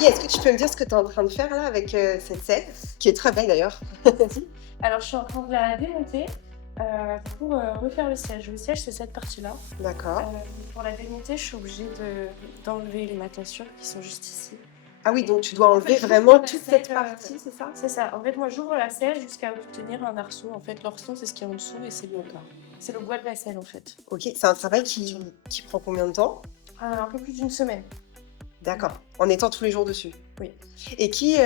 Amy, est-ce que tu peux me dire ce que tu es en train de faire là avec cette selle, qui est très belle d'ailleurs? Alors, je suis en train de la démonter pour refaire le siège. Le siège, c'est cette partie-là. D'accord. Pour la démonter, je suis obligée d'enlever les matelassures qui sont juste ici. Ah oui, donc tu dois En enlever fait, vraiment j'ouvre la toute selle, cette partie, c'est ça? c'est ça. En fait, moi, j'ouvre la selle jusqu'à obtenir un arceau. En fait, l'arceau, c'est ce qui est en dessous et c'est le bois de la selle, en fait. Ok, c'est un travail qui prend combien de temps? Un peu plus d'une semaine. D'accord, en étant tous les jours dessus. Oui. Et qui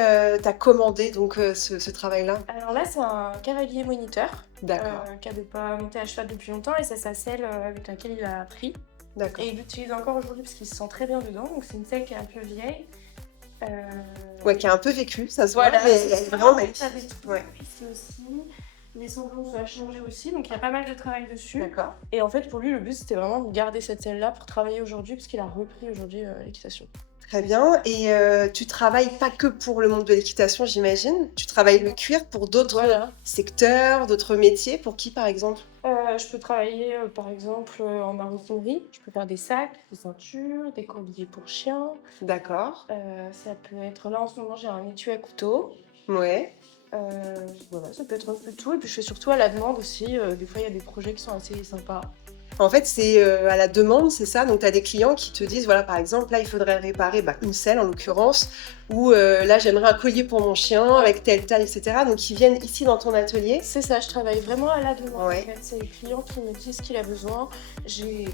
t'a commandé donc ce travail-là? Alors là, c'est un cavalier moniteur D'accord, qui n'avait pas monté à cheval depuis longtemps et c'est sa selle avec laquelle il a appris. d'accord. Et il l'utilise encore aujourd'hui parce qu'il se sent très bien dedans. Donc c'est une selle qui est un peu vieille. Ouais, qui a un peu vécu, ça se voit, Voilà, mais elle est vraiment magnifique. ça avait tout Ouais. ici aussi. Les sanglots sont à changer aussi, donc il y a pas mal de travail dessus. D'accord. Et en fait, pour lui, le but c'était vraiment de garder cette selle-là pour travailler aujourd'hui parce qu'il a repris aujourd'hui l'équitation. Très bien. Et tu travailles pas que pour le monde de l'équitation, j'imagine. Tu travailles le cuir pour d'autres Voilà. secteurs, d'autres métiers. Pour qui, par exemple? Je peux travailler par exemple en maroquinerie. Je peux faire des sacs, des ceintures, des colliers pour chiens. D'accord. Ça peut être là en ce moment, j'ai un étui à couteau. Ouais. Voilà, ça peut être un peu tout. Et puis je fais surtout à la demande aussi. Des fois, il y a des projets qui sont assez sympas. En fait, c'est à la demande, c'est ça? Donc, tu as des clients qui te disent, voilà, par exemple, là, il faudrait réparer une selle, en l'occurrence, ou là, j'aimerais un collier pour mon chien, avec telle taille, etc. Donc, ils viennent ici dans ton atelier. C'est ça, je travaille vraiment à la demande. Ouais. En fait, c'est les clients qui me disent ce qu'il a besoin. J'ai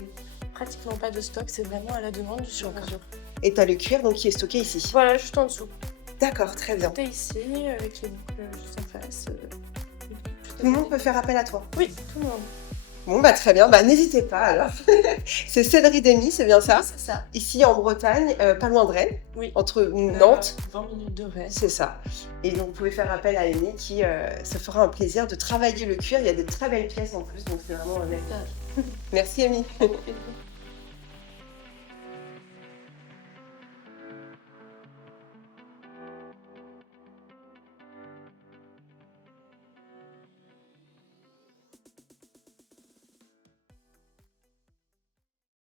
pratiquement pas de stock, c'est vraiment à la demande du sur-mesure. Et tu as le cuir, donc, qui est stocké ici. Voilà, juste en dessous. D'accord, très bien. Tout est ici, avec les boucles juste en face. Tout le monde peut faire appel à toi. Oui, tout le monde. Bon, très bien. N'hésitez pas, alors. C'est Sellerie d'Amy, c'est bien ça? C'est ça. Ici, en Bretagne, pas loin de Rennes, Oui. entre Nantes. 20 minutes de Rennes. C'est ça. Et donc, vous pouvez faire appel à Amy qui se fera un plaisir de travailler le cuir. Il y a de très belles pièces en plus, donc c'est vraiment magnifique. Merci, Amy.